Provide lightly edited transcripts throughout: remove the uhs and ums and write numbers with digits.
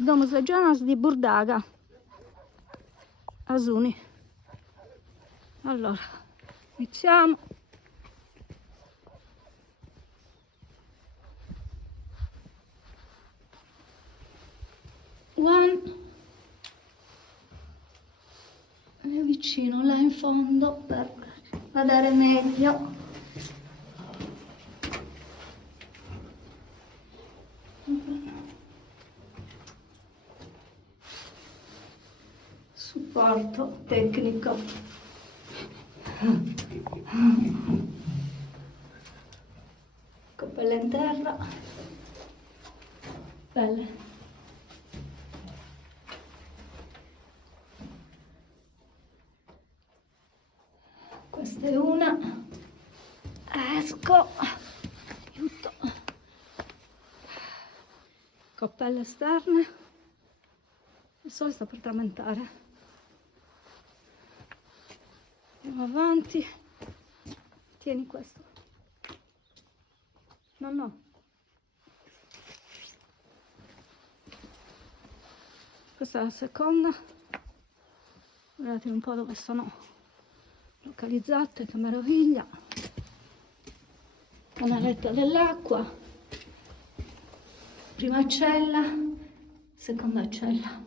Domus Legionas di Burdaga, Asuni. Allora, iniziamo. One. E vicino là in fondo per vedere meglio. Supporto tecnico. Coppella in terra. Belle. Questa è una. Esco. Aiuto. Coppelle esterne. Il sole sta per tramontare. Andiamo avanti. Tieni questo. No. Questa è la seconda. Guardate un po' dove sono localizzate, che meraviglia. Canaletta dell'acqua. Prima cella, seconda cella.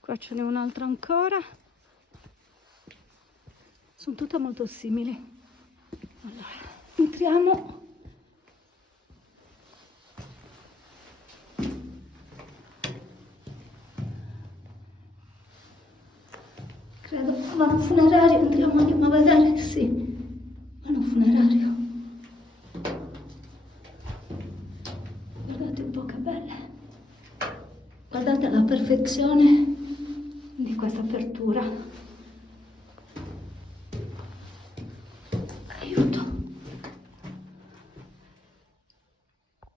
Qua ce n'è un'altra ancora. Sono tutte molto simili. Allora, entriamo. Credo vano funerario, andiamo a vedere, sì. Vano funerario. Guardate un po' che belle. Guardate la perfezione di questa apertura.